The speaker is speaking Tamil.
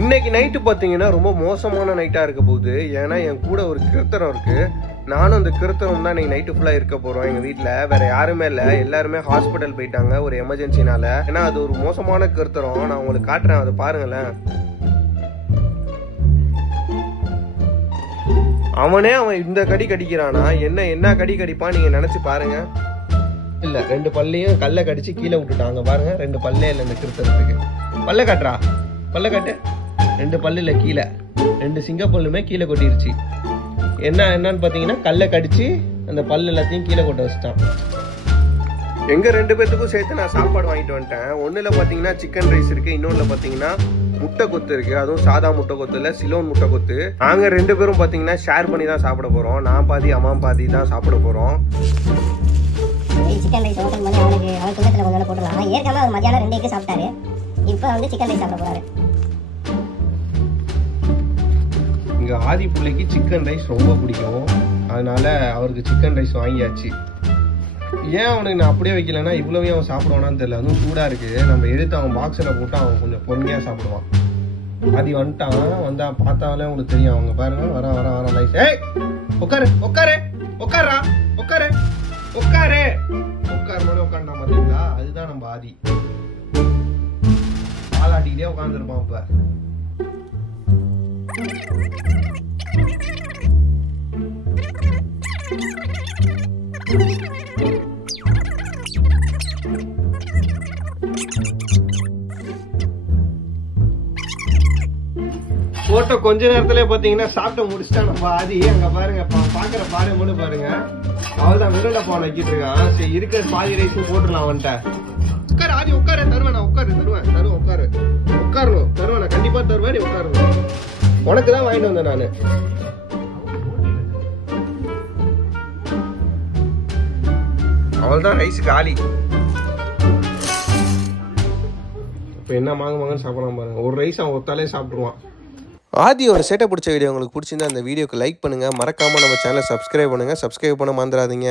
இன்னைக்கு நைட்டு பார்த்தீங்கன்னா ரொம்ப மோசமான நைட்டாக இருக்க போகுது. ஏன்னா என் கூட ஒரு கிருத்தரம் இருக்குது. நானும் அந்த கிருத்தரம் தான் இன்னைக்கு நைட்டு ஃபுல்லாக இருக்க போகிறோம். எங்கள் வீட்டில் வேறு யாருமே இல்லை, எல்லாருமே ஹாஸ்பிட்டல் போயிட்டாங்க ஒரு எமர்ஜென்சினால. ஏன்னா அது ஒரு மோசமான கிருத்தரம். நான் உங்களுக்கு காட்டுறேன், அதை பாருங்களேன். அவன் இந்த கடி கடிக்கிறானா, என்ன கடி கடிப்பான் நீங்கள் நினச்சி பாருங்க. இல்லை, 2 பல்லையும் கல்லை கடிச்சு கீழே விட்டுட்டாங்க பாருங்க. 2 பல்லே இல்லை இந்த கிருத்தரத்துக்கு. பல்ல காட்டுறா, பல்ல காட்டு. 2 பல்லு இல்லை, கீழே 2 சிங்கப்பல்லுமே கீழே கொட்டிருச்சு. என்னன்னு பார்த்தீங்கன்னா கல்லை கடிச்சு அந்த பல்லு எல்லாத்தையும் கீழே கொட்ட வச்சுட்டான். எங்கள் 2 பேர்த்துக்கும் சேர்த்து நான் சாப்பாடு வாங்கிட்டு வந்துட்டேன். ஒன்றில் பார்த்தீங்கன்னா சிக்கன் ரைஸ் இருக்குது, இன்னொன்றில் பார்த்தீங்கன்னா முட்டை கொத்து இருக்குது. அதுவும் சாதா முட்டை கொத்து இல்லை, சிலோன் முட்டை கொத்து. நாங்கள் 2 பேரும் பார்த்தீங்கன்னா ஷேர் பண்ணி தான் சாப்பிட போகிறோம். நான் பாதி அம்மா பாதி தான் சாப்பிட போகிறோம். சிக்கன் ரைஸ் ஓப்பன் பண்ணி அவனுக்கு துண்டத்தில் கொஞ்சம் போட்டுடலாம். ஏற்கனவே அவர் மதியானம் 2 எக்கு சாப்பிட்டாரு. இப்போ வந்து சிக்கன் ரைஸ் சாப்பிட போகிறாரு. இங்கே ஆதி பிள்ளைக்கு சிக்கன் ரைஸ் ரொம்ப பிடிக்கும், அதனால அவருக்கு சிக்கன் ரைஸ் வாங்கியாச்சு. ஏன் அவனுக்கு நான் அப்படியே வைக்கலன்னா இவ்வளோவே அவன் சாப்பிடுவானான்னு தெரியல. அதுவும் சூடாக இருக்குது. நம்ம எடுத்து அவன் பாக்ஸில் போட்டு அவன் கொஞ்சம் பொறுமையாக சாப்பிடுவான். ஆதி வந்துட்டான், வந்தால் பார்த்தாலே அவனுக்கு தெரியும். அவங்க பாருங்க, வர ரைஸ். ஏய் உட்காரு உட்காரு உட்காரா உட்காரு உட்காரு உட்காருனோட உட்காண்டான் பார்த்தீங்களா? அதுதான் நம்ம ஆதி. ஆளாட்டிக்கிட்டே உட்காந்துருப்பான். இப்போ போட்டோ கொஞ்ச நேரத்துல பாத்தீங்கன்னா சாப்பிட்டு முடிச்சுட்டா நம்ம ஆதி. அங்க பாருங்க, பாக்குற பாரு மட்டும் பாருங்க. அவள்தான் விரல பால் வைக்கிட்டு இருக்கான். சரி, இருக்கிற பாதி ரைஸும் போட்டுடலாம் அவன்கிட்ட. உட்காரு ஆதி, உட்காரு. தருவேன் நான், தருவேன் உட்காரு. உட்காரணும், தருவேன் நான், கண்டிப்பா தருவேன். நீ உட்காரணும். உனக்கு தான் வாங்கிட்டு வந்தேன் நானு. அவள்தான் ரைஸ் காலி. இப்போ என்ன மாங்கன்னு சாப்பிடலாம் பாருங்க. ஒரு ரைஸ் அவன் ஒத்தாலே சாப்பிடுவான். ஆதியோட சேட்டை பிடிச்ச வீடியோ உங்களுக்கு பிடிச்சிருந்தா அந்த வீடியோக்கு லைக் பண்ணுங்கள். மறக்காமல் நம்ம சேனலை சப்ஸ்கிரைப் பண்ணுங்கள். சப்ஸ்கிரைப் பண்ண மறந்துடாதீங்க.